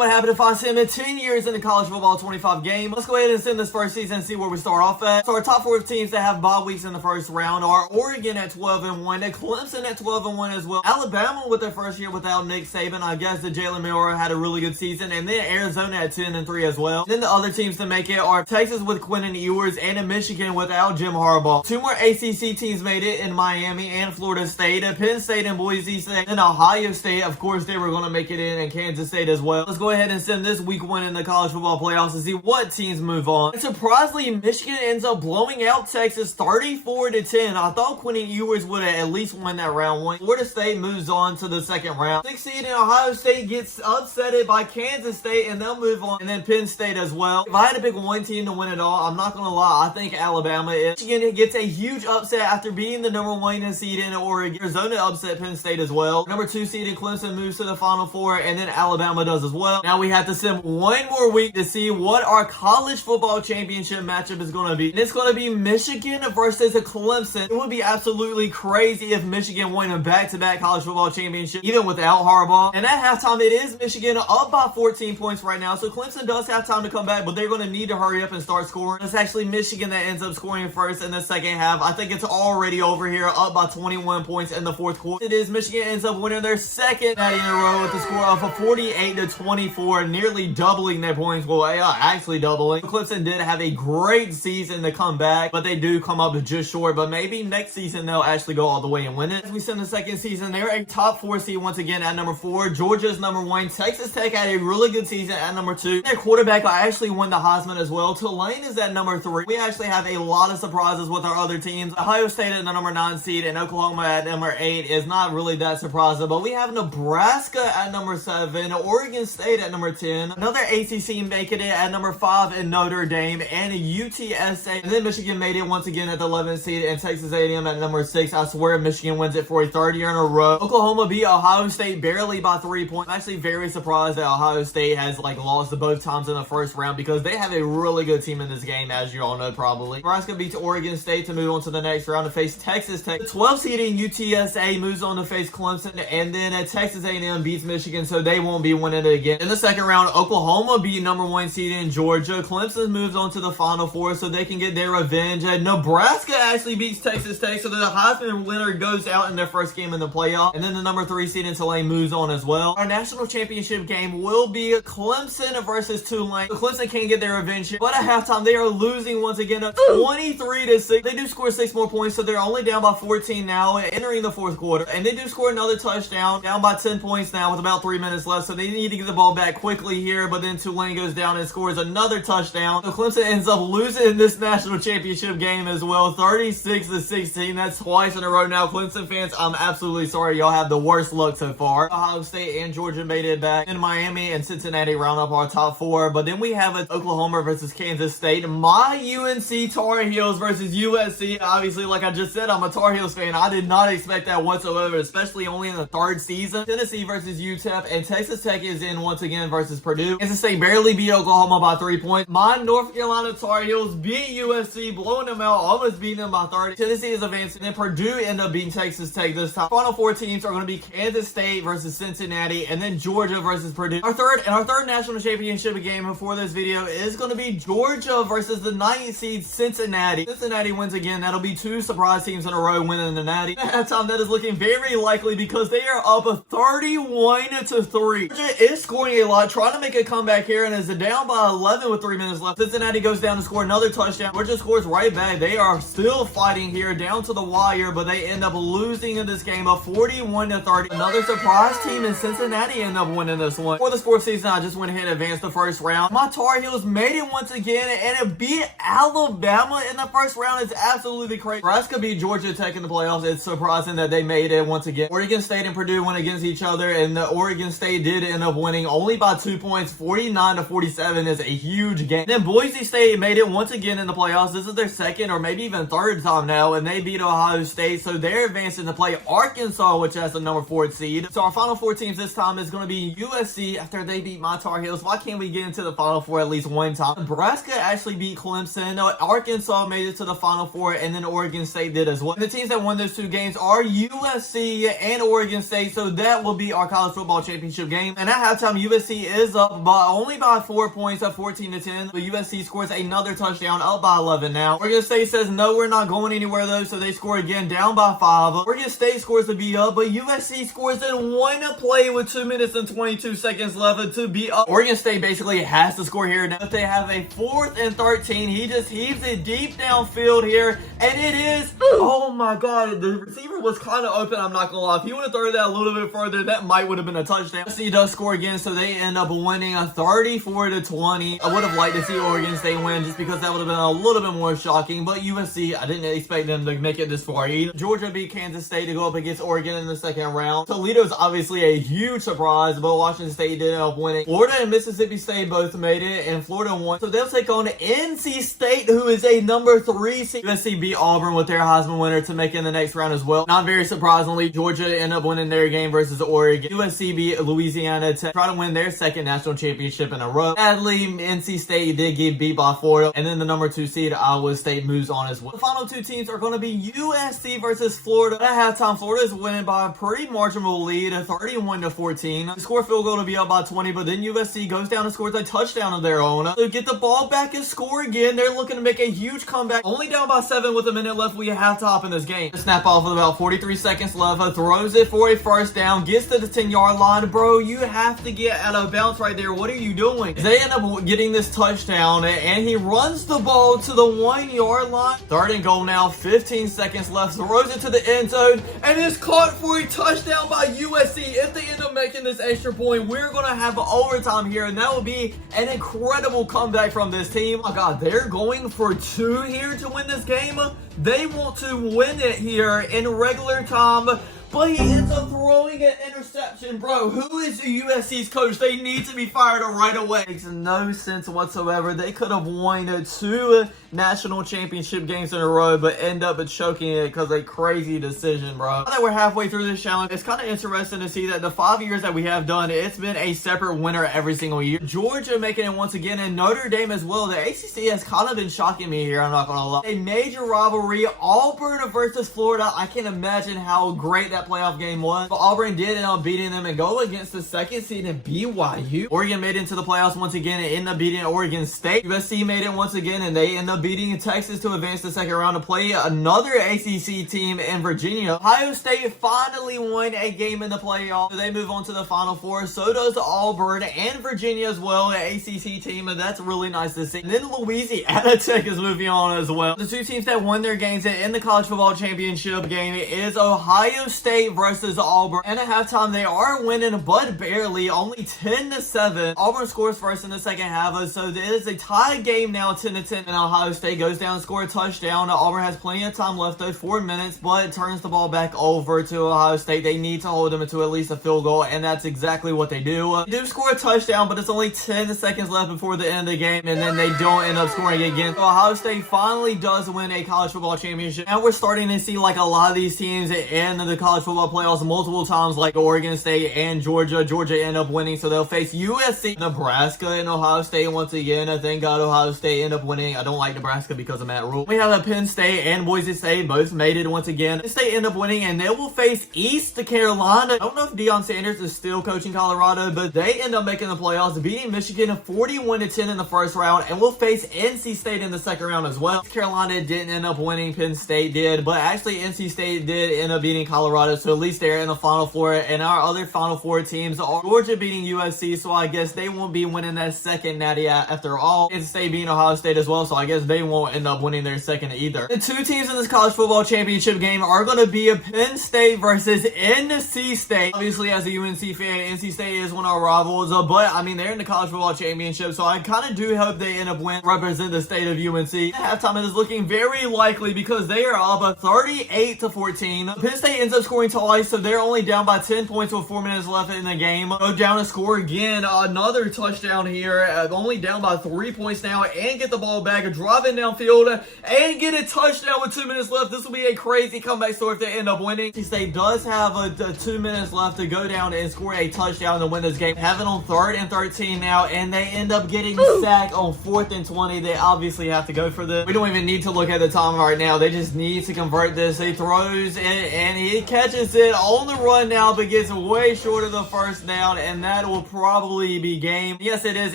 what happened if I send him 10 years in the college football 25 game. Let's go ahead and send this first season and see where we start off at. So our top 4 teams that have bye weeks in the first round are Oregon at 12-1, and Clemson at 12-1 as well. Alabama with their first year without Nick Saban. I guess that Jalen Milroe had a really good season, and then Arizona at 10-3 as well. And then the other teams to make it are Texas with Quentin Ewers and Michigan without Jim Harbaugh. 2 more ACC teams made it in Miami and Florida State, Penn State and Boise State, and Ohio State. Of course, they were going to make it in, and Kansas State as well. Let's go ahead and send this week 1 in the college football playoffs to see what teams move on. And surprisingly, Michigan ends up blowing out Texas 34-10. I thought Quentin Ewers would have at least won that round 1. Florida State moves on to the second round. 6th seed in Ohio State gets upsetted by Kansas State, and they'll move on. And then Penn State as well. If I had to pick one team to win it all, I'm not going to lie, I think Alabama is. Michigan gets a huge upset after being the number 1 seed in Oregon. Arizona upset Penn State as well. Number 2 seed in Clemson moves to the Final Four, and then Alabama does as well. Now we have to sim one more week to see what our college football championship matchup is going to be. And it's going to be Michigan versus Clemson. It would be absolutely crazy if Michigan won a back-to-back college football championship, even without Harbaugh. And at halftime, it is Michigan up by 14 points right now. So Clemson does have time to come back, but they're going to need to hurry up and start scoring. It's actually Michigan that ends up scoring first in the second half. I think it's already over here, up by 21 points in the fourth quarter. It is Michigan ends up winning their second natty in a row with a score of 48-24, nearly doubling their points. Well, actually doubling. Clemson did have a great season to come back, but they do come up just short. But maybe next season they'll actually go all the way and win it. As we send the second season, they're a top 4 seed once again at number 4. Georgia's number 1. Texas Tech had a really good season at number 2. Their quarterback actually won the Heisman as well. Tulane is at number 3. We actually have a lot of surprises with our other teams. Ohio State at the number 9 seed and Oklahoma at number 8 is not really that surprising. But we have Nebraska at number 7, Oregon State at number 10, another ACC making it at number 5 in Notre Dame, and UTSA. And then Michigan made it once again at the 11th seed, and Texas A&M at number 6. I swear Michigan wins it for a 3rd year in a row. Oklahoma beat Ohio State barely by 3 points. I'm actually very surprised that Ohio State has lost both times in the first round because they have a really good team in this game, as you all know probably. Nebraska beats Oregon State to move on to the next round to face Texas Tech. The 12th seed in UTSA moves on to face Clemson, and then Texas A&M beats Michigan, so they won't be winning it again. In the second round, Oklahoma beat number 1 seed in Georgia. Clemson moves on to the Final Four so they can get their revenge. Nebraska actually beats Texas Tech, so the Heisman winner goes out in their first game in the playoff. And then the number 3 seed in Tulane moves on as well. Our national championship game will be Clemson versus Tulane. So Clemson can't get their revenge here, but at halftime they are losing once again, 23-6. They do score 6 more points, so they're only down by 14 now, entering the fourth quarter. And they do score another touchdown, down by 10 points now with about 3 minutes left, so they need to get the ball back quickly here. But then Tulane goes down and scores another touchdown. So Clemson ends up losing this national championship game as well, 36-16. That's twice in a row now. Clemson fans, I'm absolutely sorry. Y'all have the worst luck so far. Ohio State and Georgia made it back. In Miami and Cincinnati round up our top 4. But then we have Oklahoma versus Kansas State. My UNC Tar Heels versus USC. Obviously, like I just said, I'm a Tar Heels fan. I did not expect that whatsoever, especially only in the 3rd season. Tennessee versus UTEP, and Texas Tech is in once again versus Purdue. Kansas State barely beat Oklahoma by 3 points. My North Carolina Tar Heels beat USC, blowing them out, almost beating them by 30. Tennessee is advancing, and Purdue end up beating Texas Tech this time. Final 4 teams are going to be Kansas State versus Cincinnati, and then Georgia versus Purdue. Our third national championship game before this video is going to be Georgia versus the 9th seed Cincinnati. Cincinnati wins again. That'll be 2 surprise teams in a row winning the Natty. At that time, that is looking very likely because they are up 31-3. Georgia is scoring a lot, trying to make a comeback here, and is down by 11 with 3 minutes left. Cincinnati goes down to score another touchdown. Georgia scores right back. They are still fighting here down to the wire, but they end up losing in this game of 41-30. Another surprise team in Cincinnati end up winning this one. For this 4th season, I just went ahead and advanced the first round. My Tar Heels made it once again, and it beat Alabama in the first round. It's absolutely crazy. Nebraska beat Georgia Tech in the playoffs. It's surprising that they made it once again. Oregon State and Purdue went against each other, and the Oregon State did end up winning only by 2 points. 49-47 is a huge game. Then Boise State made it once again in the playoffs. This is their 2nd or maybe even 3rd time now, and they beat Ohio State, so they're advancing to play Arkansas, which has the number 4 seed. So our final 4 teams this time is going to be USC after they beat my Tar Heels. Why can't we get into the Final Four at least one time? Nebraska actually beat Clemson. Arkansas made it to the Final Four, and then Oregon State did as well. And the teams that won those 2 games are USC and Oregon State, so that will be our college football championship game. And at halftime, USC is up only by 4 points at 14-10. But USC scores another touchdown, up by 11 now. Oregon State says, no, we're not going anywhere though, so they score again, down by 5. Oregon State scores to be up, but USC scores in one play with 2 minutes and 22 seconds left to be up. Oregon State basically has to score here. Now, if they have a 4th and 13, he just heaves it deep downfield here, and it is, oh my god, the receiver was kind of open, I'm not gonna lie. If he would have thrown that a little bit further, that might would have been a touchdown. USC does score again, so they end up winning a 34-20. I would have liked to see Oregon State win just because that would have been a little bit more shocking, but USC, I didn't expect them to make it this far either. Georgia beat Kansas State to go up against Oregon in the second round. Toledo's obviously a huge surprise, but Washington State did end up winning. Florida and Mississippi State both made it, and Florida won. So they'll take on NC State, who is a number 3 seed. USC beat Auburn with their Heisman winner to make it in the next round as well. Not very surprisingly, Georgia ended up winning their game versus Oregon. USC beat Louisiana to try to win their second national championship in a row. Sadly, NC State did get beat by Florida, and then the number 2 seed, Iowa State, moves on as well. The final 2 teams are going to be USC versus Florida. At halftime, Florida is winning by a pretty marginal lead of 31-14. The score field goal to be up by 20, but then USC goes down and scores a touchdown of their own. So get the ball back and score again. They're looking to make a huge comeback. Only down by 7 with a minute left. We have to hop in this game. Snap off with about 43 seconds left. Throws it for a first down. Gets to the 10-yard line. Bro, you have to get out of bounds right there. What are you doing? They end up getting this touchdown, and he runs the ball to the 1-yard line. 3rd and goal now. 15 seconds left. Throws it to the end zone, and is caught for a touchdown by USC. If they end up making this extra point, we're going to have overtime here, and that will be an incredible comeback from this team. Oh god, they're going for 2 here to win this game. They want to win it here in regular time, but he ends up throwing an interception. Bro, who is USC's coach? They need to be fired right away. Makes no sense whatsoever. They could have won 2 national championship games in a row, but end up choking it because of a crazy decision, bro. Now that we're halfway through this challenge, it's kind of interesting to see that the 5 years that we have done, it's been a separate winner every single year. Georgia making it once again, and Notre Dame as well. The ACC has kind of been shocking me here, I'm not gonna lie. A major rivalry, Auburn versus Florida. I can't imagine how great that playoff game was, but Auburn did end up beating them and go against the 2nd seed in BYU. Oregon made it into the playoffs once again and ended up beating Oregon State. USC made it once again, and they end up beating Texas to advance the second round to play another ACC team in Virginia. Ohio State finally won a game in the playoffs, so they move on to the Final Four. So does Auburn and Virginia as well, an ACC team, and that's really nice to see. And then Louisiana Tech is moving on as well. The 2 teams that won their games in the college football championship game is Ohio State versus Auburn. And at halftime, they are winning, but barely, only 10-7. Auburn scores first in the second half, so it is a tie game now, 10-10, and Ohio State goes down and scores a touchdown. Auburn has plenty of time left, though, 4 minutes, but turns the ball back over to Ohio State. They need to hold them to at least a field goal, and that's exactly what they do. They do score a touchdown, but it's only 10 seconds left before the end of the game, and then they don't end up scoring again. So Ohio State finally does win a college football championship. Now we're starting to see like a lot of these teams in the college football playoffs multiple times, like Oregon State and Georgia. Georgia end up winning, so they'll face USC, Nebraska, and Ohio State once again. Thank God Ohio State end up winning. I don't like Nebraska because of Matt Rule. We have Penn State and Boise State both made it once again. Penn State end up winning, and they will face East Carolina. I don't know if Deion Sanders is still coaching Colorado, but they end up making the playoffs, beating Michigan 41-10 in the first round, and will face NC State in the second round as well. East Carolina didn't end up winning, Penn State did, but actually NC State did end up beating Colorado, so at least they're in the Final Four. And our other Final Four teams are Georgia beating USC, so I guess they won't be winning that second natty after all. NC State beating Ohio State as well, so I guess they won't end up winning their second either. The 2 teams in this college football championship game are going to be Penn State versus NC State. Obviously, as a UNC fan, NC State is one of our rivals, but I mean, they're in the college football championship, so I kind of do hope they end up winning, represent the state of UNC. At halftime, it is looking very likely because they are up 38-14. Penn State ends up scoring twice, so they're only down by 10 points with 4 minutes left in the game. Go down and score again. Another touchdown here. Only down by 3 points now, and get the ball back, driving downfield, and get a touchdown with 2 minutes left. This will be a crazy comeback story if they end up winning. NC State does have 2 minutes left to go down and score a touchdown to win this game. Have it on 3rd and 13 now, and they end up getting sacked on 4th and 20. They obviously have to go for this. We don't even need to look at the time right now. They just need to convert this. He throws it, and he catches catches it on the run now, but gets way short of the first down, and that will probably be game. Yes, it is.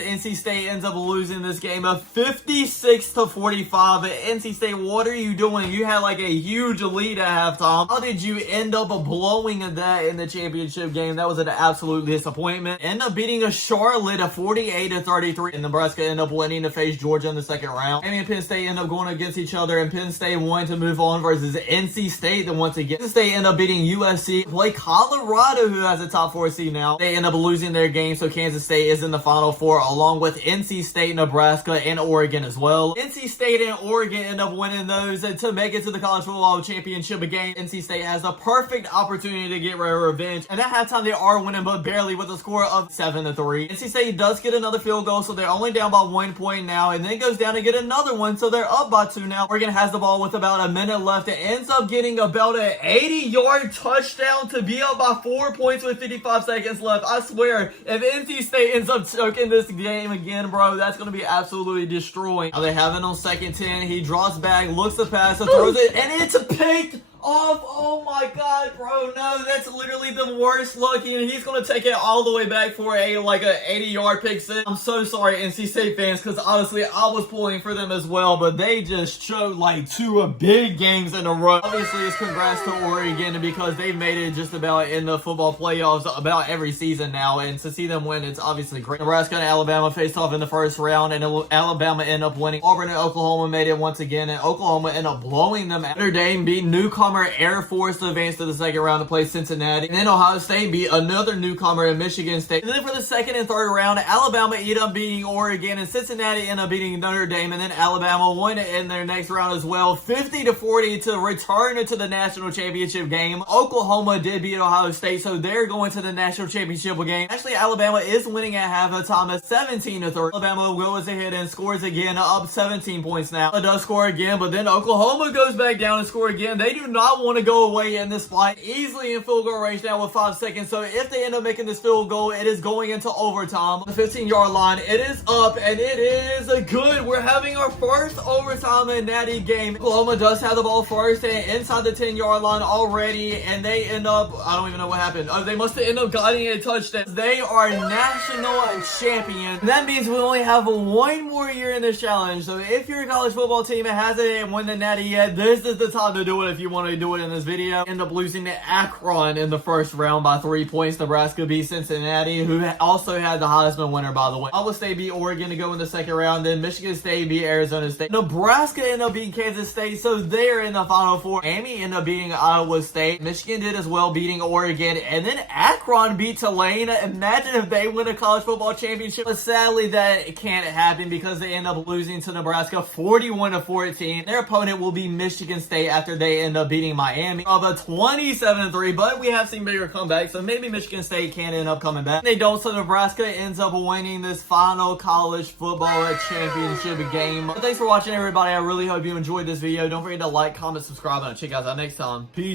NC State ends up losing this game of 56-45. But NC State, what are you doing? You had like a huge lead at halftime. How did you end up blowing that in the championship game? That was an absolute disappointment. End up beating a Charlotte at 48-33, and Nebraska end up winning to face Georgia in the second round. Miami and Penn State end up going against each other, and Penn State wanted to move on versus NC State. Then once again, Penn State end up beating USC. Play Colorado, who has a top 4 seed now. They end up losing their game, so Kansas State is in the Final Four, along with NC State, Nebraska, and Oregon as well. NC State and Oregon end up winning those to make it to the college football championship game. NC State has a perfect opportunity to get revenge, and at halftime they are winning, but barely, with a score of 7-3. NC State does get another field goal, so they're only down by 1 point now, and then it goes down to get another one, so they're up by 2 now. Oregon has the ball with about a minute left. It ends up getting about an 80-yard touchdown to be up by 4 points with 55 seconds left. I swear, if NC State ends up choking this game again, bro, that's going to be absolutely destroying. Now they have it on 2nd 10. He draws back, looks to pass, throws it, and it's picked off. Oh my god, bro, no, that's literally the worst looking. He's gonna take it all the way back for a 80-yard pick six. I'm so sorry, NC State fans, because honestly I was pulling for them as well, but they just showed like 2 big games in a row. Obviously it's congrats to Oregon, because they've made it just about in the football playoffs about every season now, and to see them win, it's obviously great. Nebraska and Alabama faced off in the first round, and Alabama ended up winning. Auburn and Oklahoma made it once again, and Oklahoma ended up blowing them out. Notre Dame beat newcomer Air Force to advance to the second round to play Cincinnati. And then Ohio State beat another newcomer in Michigan State. And then for the second and third round, Alabama ended up beating Oregon, and Cincinnati ended up beating Notre Dame. And then Alabama won it in their next round as well, 50-40, to return it to the national championship game. Oklahoma did beat Ohio State, so they're going to the national championship game. Actually, Alabama is winning at halftime at 17-3. Alabama goes ahead and scores again, up 17 points now. It does score again, but then Oklahoma goes back down and score again. They do not want to go away in this fight. Easily in field goal range now with 5 seconds. So if they end up making this field goal, it is going into overtime. The 15-yard line, it is up, and it is good. We're having our first overtime in Natty game. Oklahoma does have the ball first and inside the 10-yard line already, and they end up, I don't even know what happened. They must have ended up getting a touchdown. They are national champion. That means we only have 1 more year in this challenge. So if you're a college football team that hasn't won the Natty yet, this is the time to do it if you want to do it in this video. End up losing to Akron in the first round by 3 points. Nebraska beat Cincinnati, who also had the Heisman winner, by the way. Iowa State beat Oregon to go in the second round. Then Michigan State beat Arizona State. Nebraska ended up beating Kansas State, so they're in the Final Four. Miami ended up beating Iowa State. Michigan did as well, beating Oregon. And then Akron beat Tulane. Imagine if they win a college football championship. But sadly, that can't happen because they end up losing to Nebraska 41-14. Their opponent will be Michigan State after they end up beating Miami of a 27-3, but we have seen bigger comebacks, so maybe Michigan State can end up coming back. They don't, so Nebraska ends up winning this final college football championship game. But thanks for watching, everybody. I really hope you enjoyed this video. Don't forget to like, comment, subscribe, and I'll check you guys out next time. Peace.